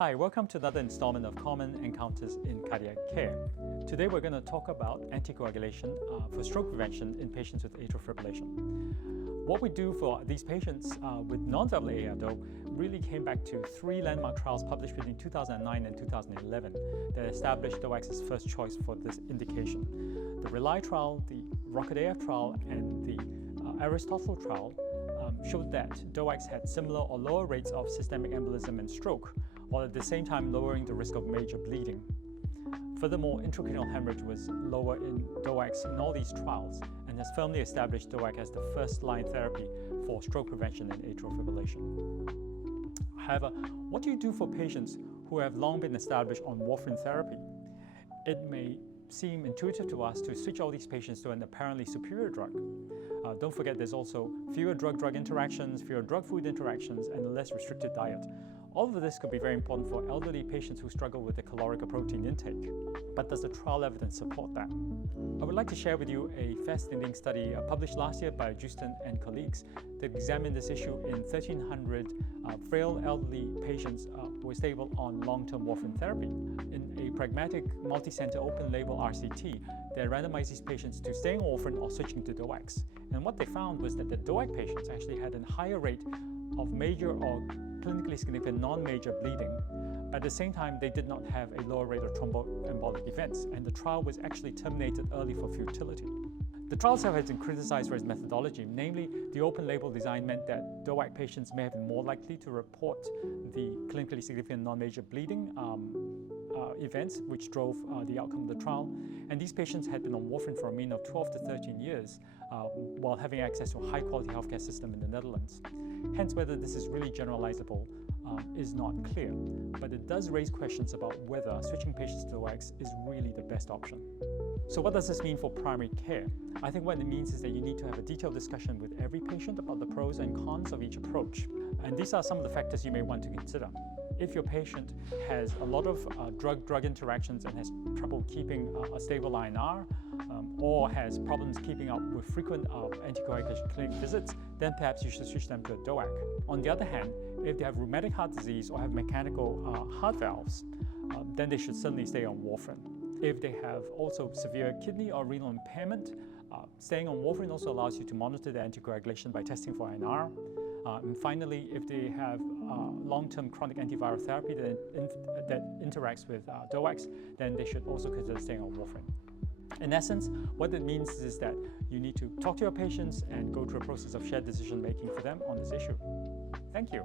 Hi, welcome to another installment of Common Encounters in Cardiac Care. Today we're going to talk about anticoagulation for stroke prevention in patients with atrial fibrillation. What we do for these patients with non-AA though really came back to three landmark trials published between 2009 and 2011 that established DOAC as first choice for this indication. The RELY trial, the ROCKET-AF trial, and the Aristotle trial showed that DOAC had similar or lower rates of systemic embolism and stroke, while at the same time lowering the risk of major bleeding. Furthermore, intracranial hemorrhage was lower in DOAC in all these trials and has firmly established DOAC as the first-line therapy for stroke prevention in atrial fibrillation. However, what do you do for patients who have long been established on warfarin therapy? It may seem intuitive to us to switch all these patients to an apparently superior drug. Don't forget there's also fewer drug-drug interactions, fewer drug-food interactions, and a less restricted diet. All of this could be very important for elderly patients who struggle with the caloric or protein intake. But does the trial evidence support that? I would like to share with you a fascinating study published last year by Justin and colleagues that examined this issue in 1,300 frail elderly patients who were stable on long-term warfarin therapy. In a pragmatic, multi-center, open-label RCT, they randomized these patients to staying on warfarin or switching to DOACs. And what they found was that the DOAC patients actually had a higher rate of major or clinically significant non-major bleeding. At the same time, they did not have a lower rate of thromboembolic events, and the trial was actually terminated early for futility. The trial itself has been criticized for its methodology. Namely, the open-label design meant that DOAC patients may have been more likely to report the clinically significant non-major bleeding events, which drove the outcome of the trial. And these patients had been on warfarin for a mean of 12 to 13 years while having access to a high-quality healthcare system in the Netherlands. Hence, whether this is really generalizable is not clear, but it does raise questions about whether switching patients to DOACs is really the best option. So what does this mean for primary care? I think what it means is that you need to have a detailed discussion with every patient about the pros and cons of each approach. And these are some of the factors you may want to consider. If your patient has a lot of drug-drug interactions and has trouble keeping a stable INR, or has problems keeping up with frequent anticoagulation clinic visits, then perhaps you should switch them to a DOAC. On the other hand, if they have rheumatic heart disease or have mechanical heart valves, then they should certainly stay on warfarin. If they have also severe kidney or renal impairment, staying on warfarin also allows you to monitor the anticoagulation by testing for INR. And finally, if they have long-term chronic antiviral therapy that interacts with DOACs, then they should also consider staying on warfarin. In essence, what it means is that you need to talk to your patients and go through a process of shared decision-making for them on this issue. Thank you.